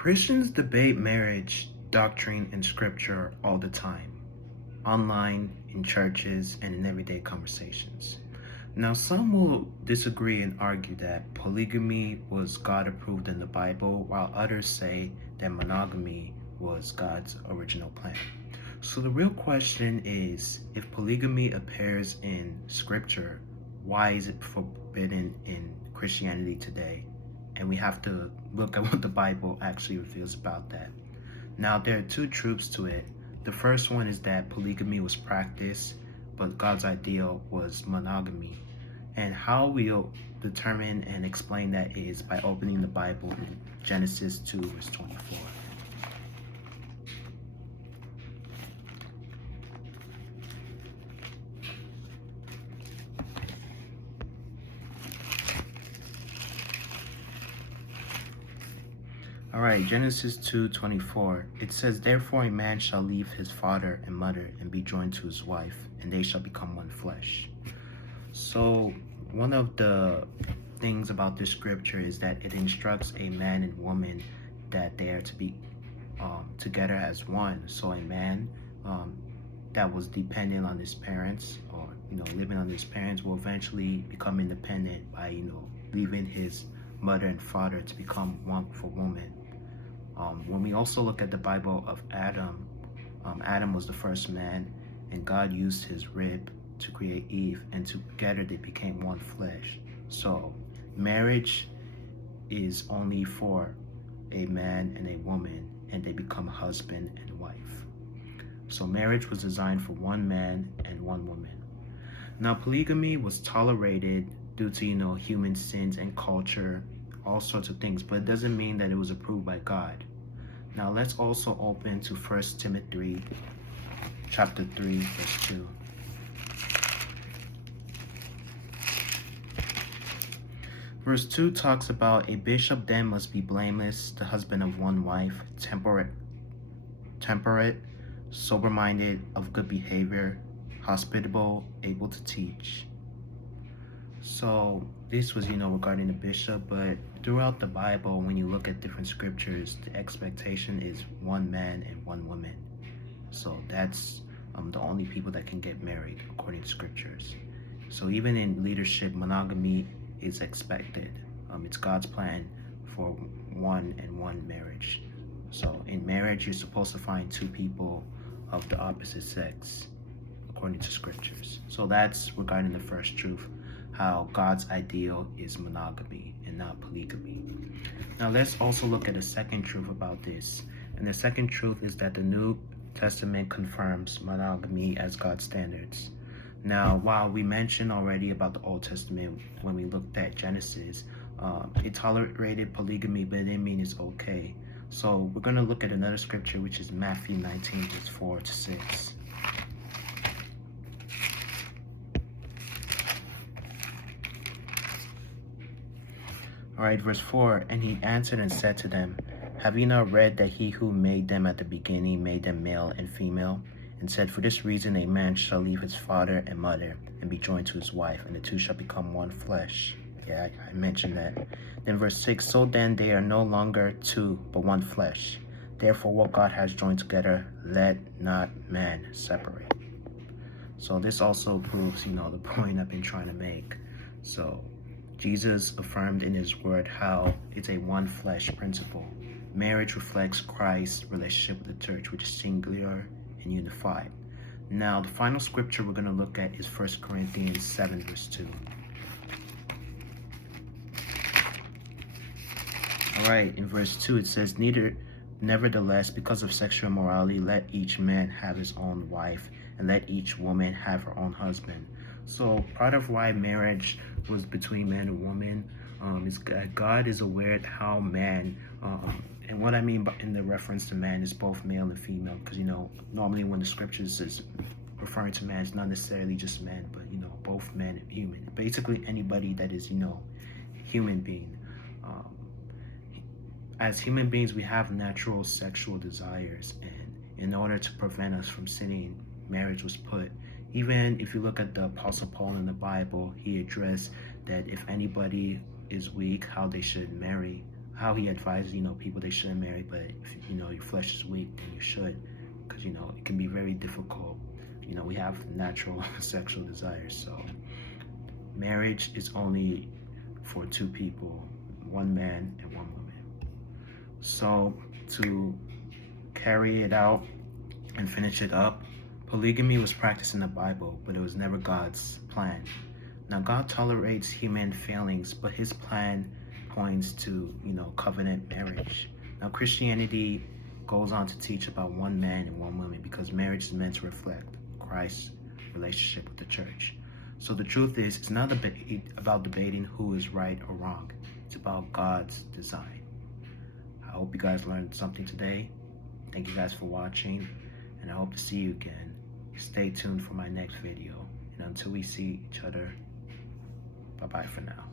Christians debate marriage, doctrine, and scripture all the time, online, in churches, and in everyday conversations. Now, some will disagree and argue that polygamy was God approved in the Bible, while others say that monogamy was God's original plan. So, the real question is, if polygamy appears in scripture, why is it forbidden in Christianity today? And we have to look at what the Bible actually reveals about that. Now, there are two truths to it. The first one is that polygamy was practiced, but God's ideal was monogamy. And how we'll determine and explain that is by opening the Bible in Genesis 2, verse 24. All right, Genesis 2:24. It says, "Therefore a man shall leave his father and mother and be joined to his wife, and they shall become one flesh." So, one of the things about this scripture is that it instructs a man and woman that they are to be together as one. So, a man that was dependent on his parents, or living on his parents, will eventually become independent by leaving his mother and father to become one for woman. When we also look at the Bible of Adam, Adam was the first man, and God used his rib to create Eve, and together they became one flesh. So, marriage is only for a man and a woman, and they become husband and wife. So, marriage was designed for one man and one woman. Now, polygamy was tolerated due to human sins and culture, all sorts of things, but it doesn't mean that it was approved by God. Now let's also open to 1 Timothy chapter 3, verse 2. Verse 2 talks about a bishop then must be blameless, the husband of one wife, temperate, sober-minded, of good behavior, hospitable, able to teach. So this was, regarding the bishop, but throughout the Bible, when you look at different scriptures, the expectation is one man and one woman. So that's the only people that can get married according to scriptures. So even in leadership, monogamy is expected. It's God's plan for one and one marriage. So in marriage, you're supposed to find two people of the opposite sex according to scriptures. So that's regarding the first truth, how God's ideal is monogamy and not polygamy. Now let's also look at the second truth about this. And the second truth is that the New Testament confirms monogamy as God's standards. Now, while we mentioned already about the Old Testament when we looked at Genesis, it tolerated polygamy, but it didn't mean it's okay. So we're going to look at another scripture, which is Matthew 19, verse 4 to 6. All right, verse 4, "And he answered and said to them, Have you not read that he who made them at the beginning made them male and female? And said, For this reason a man shall leave his father and mother and be joined to his wife, and the two shall become one flesh." Yeah, I mentioned that. Then verse 6, "So then they are no longer two, but one flesh. Therefore what God has joined together, let not man separate." So this also proves, the point I've been trying to make. So Jesus affirmed in his word how it's a one flesh principle. Marriage reflects Christ's relationship with the church, which is singular and unified. Now, the final scripture we're going to look at is 1 Corinthians 7, verse 2. All right, in verse 2 it says, Nevertheless, because of sexual immorality, let each man have his own wife, and let each woman have her own husband. So part of why marriage was between man and woman is that God is aware of how man, and what I mean by in the reference to man is both male and female, because normally when the scriptures is referring to man, it's not necessarily just men, but both men and human. Basically anybody that is human being. As human beings, we have natural sexual desires, and in order to prevent us from sinning, marriage was put. Even if you look at the Apostle Paul in the Bible, he addressed that if anybody is weak, how they should marry, how he advises, people they shouldn't marry, but if, your flesh is weak, then you should, because, it can be very difficult. We have natural sexual desires, so marriage is only for two people, one man and one woman. So to carry it out and finish it up, polygamy was practiced in the Bible, but it was never God's plan. Now, God tolerates human failings, but his plan points to, covenant marriage. Now, Christianity goes on to teach about one man and one woman because marriage is meant to reflect Christ's relationship with the church. So the truth is, it's not about debating who is right or wrong. It's about God's design. I hope you guys learned something today. Thank you guys for watching, and I hope to see you again. Stay tuned for my next video. And until we see each other, bye-bye for now.